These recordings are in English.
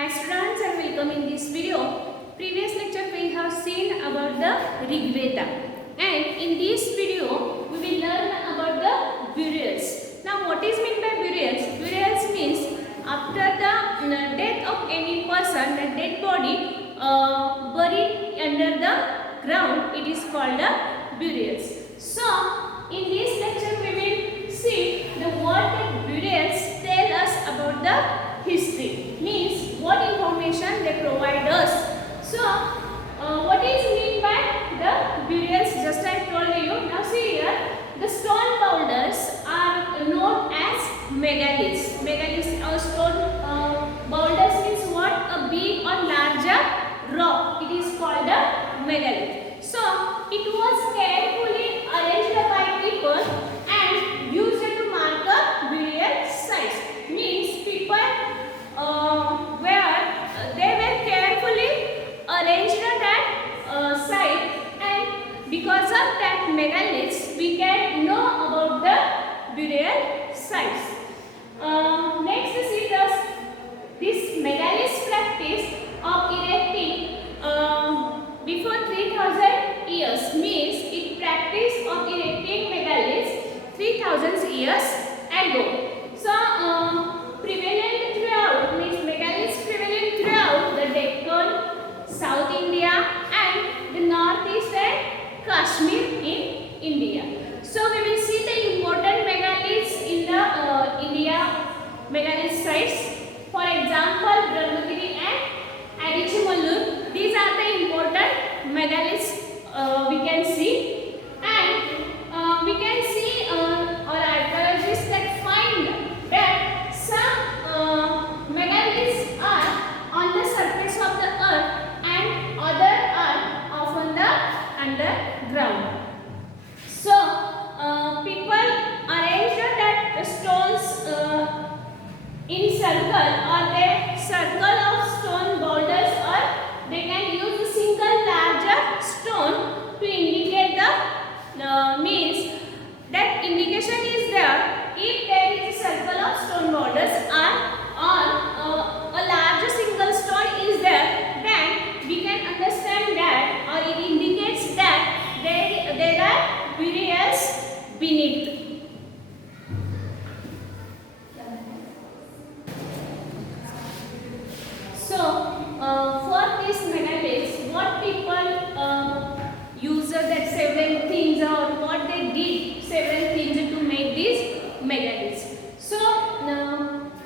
Hi students and welcome in this video. Previous lecture we have seen about the Rigveda and in this video we will learn about the burials. Now what is meant by burials? Burials means after the death of any person, the dead body buried under the ground, it is called the burials. So in this lecture we will see the what that burials tell us about the history, means what information they provide us. So what is mean by the burials? Just I told you. Now see here, the stone boulders are known as megaliths. Megaliths or stone boulders means what? A big or larger rock. It is called a megalith. So it was carefully arranged by people and used to mark a burial sites. Means people where they were carefully arranged that site, and because of that megaliths we can know about the burial sites. Next see this megaliths practice of erecting before 3000 years, means it practice of erecting megaliths 3000 years ago. So prevalent throughout, means megaliths prevalent throughout the Deccan, South India and the Northeast and Kashmir in India. So we will see the important megaliths in the India megalith sites. For example, Brahmagiri and Adichimallur. These are the important megaliths we can see, and we can see our archaeologists that find that some megaliths are on the surface of the earth and other are often the underground. So people arrange that stones in circle, or they circle of stone boulders, or they can use a single larger stone to indicate the means that indication is there. If there is a circle of stone boulders or a larger single stone is there, then we can understand that, or it indicates that there are burials beneath. So for these megaliths, what people use that several things, or what they did several things to make these megaliths. So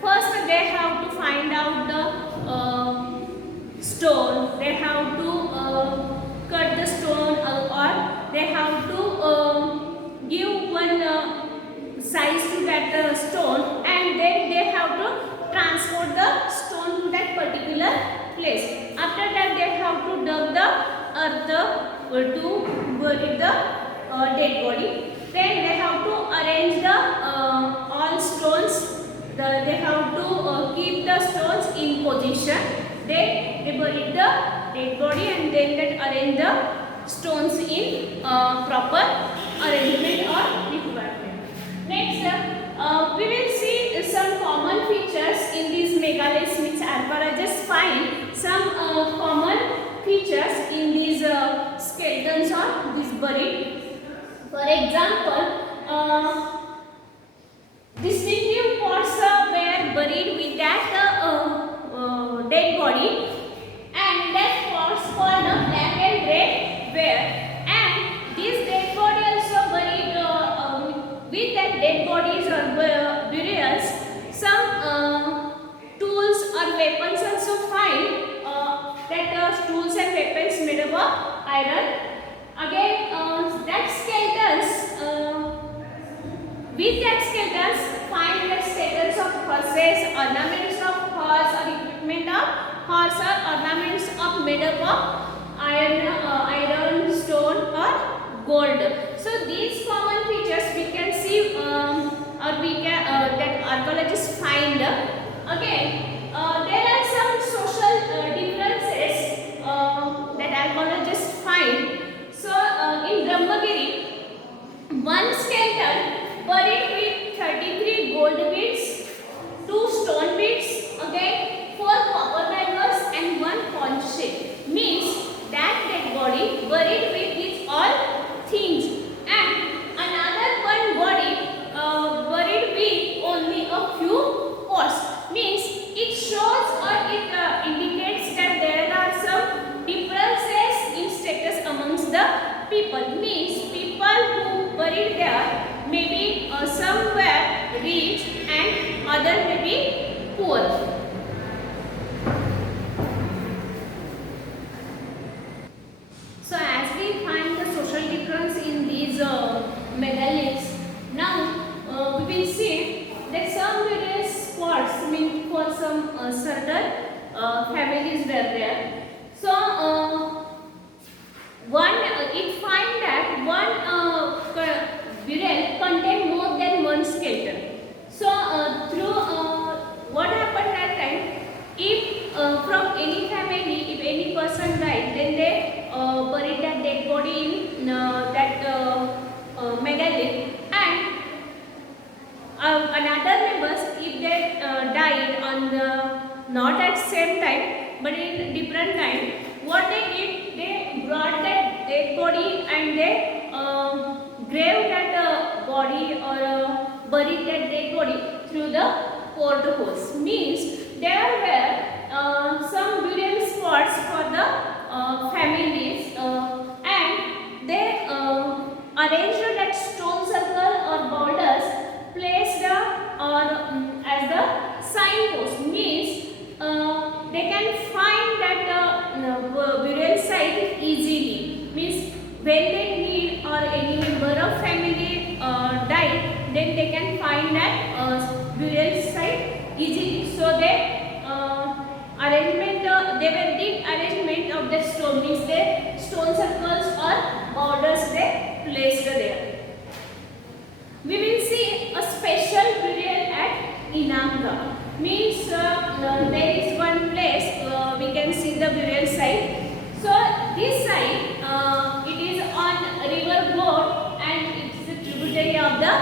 first they have to find out the stone, they have to cut the stone, or they have to give one size to that stone, and then they have to transport the stone to that particular place. After that they have to dig the earth to bury the dead body. Then they have to arrange the all stones. They have to keep the stones in position. They bury the dead body, and then they arrange the stones in proper arrangement or requirement. Next, we will see some common features in these megaliths, which archaeologists find some common features in these skeletons or these buried. For example, distinctive parts were buried with that dead body, and that parts called the black and red were, and this dead body also buried with that dead bodies or burials. Some tools or weapons also find that tools and weapons made up of iron. Again, that skeletons, with that skeletons find that skeletons of horses, ornaments of horse, or equipment of horse, or ornaments of made up of iron, stone or gold. So these common features we can see, or we can that archaeologists find. Again, there are some social differences that archaeologists find. So in Brahmagiri, one skeleton buried with 33 gold beads, 2 stone beads, okay, 4 copper it indicates that there are some differences in status amongst the people. Means people who buried there may be some were rich and other may be poor. So as we find the social difference in these megaliths, now we will see that some burial spots mean for some certain families were there. So it find that one burial contain more than one skeleton. So through what happened that time, if from any family, if any person died, then they buried that dead body in that megalith, and another members, if they died on the not at same time but in different time, what they did, they brought that dead body and they grave that body or buried that dead body through the portholes. Means there were some burial spots for the families, and they arranged that stone circle or boulders placed as the signpost. Means they can find that burial site easily. Means when they need or any member of family died, then they can find that burial site easily. So they they were did arrangement of the stone. Means the stone circles or borders they placed there. We will see a special burial at Inamgarh. Means there is one place we can see the burial site. So this site it is on river Gode and it is a tributary of the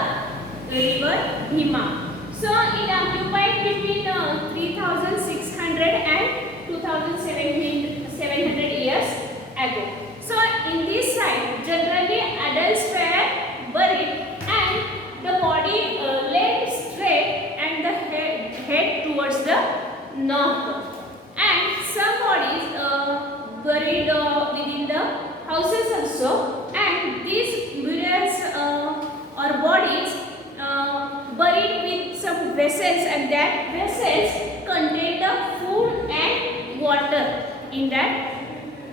river Bhima. So it occupied between 3600 and 2700 years ago. So in this site generally adults were buried and the body laid straight and the head towards the north, and some bodies buried within the houses also, and these burials or bodies buried with some vessels, and that vessels contain the food and water in that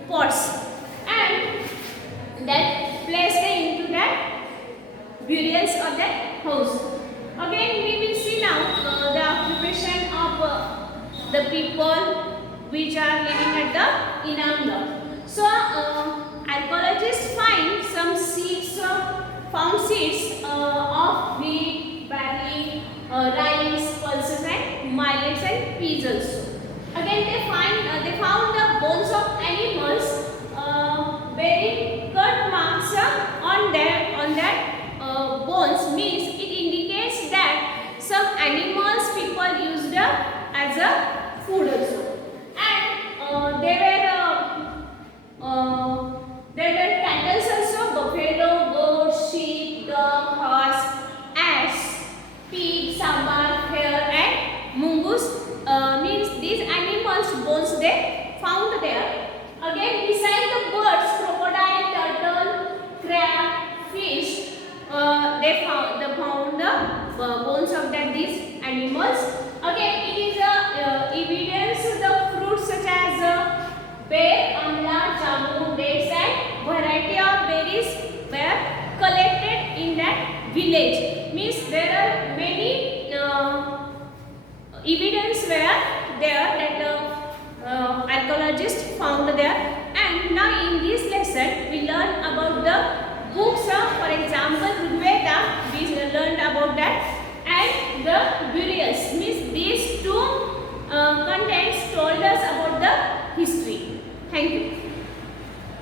pots, and that placed into that burials of that house. Again we will see now the occupation of the people which are living at the Inamgarh. So archaeologists find some seeds, found seeds of wheat, barley, rice, pulses and millets and peas also. Again they found the bones of animals bearing cut marks on that bones. Means it indicates that some animals people used as a food also, and there were cattle also, buffalo, goat, sheep, dog, horse, ass, pig, sambar, hare and mongoose. Means these animals bones they found there. Again beside the birds, crocodile, turtle, crab, fish, they found the bones of these animals. Again it is evidence the fruits such as pear, amla, jamu, dates and variety of berries were collected in that village. Means there are many evidence were there that archaeologists found there. And now in this lesson we learn about the books. For example Rigveda, we learned about that, and the burials. Means these two contents told us about the history. Thank you.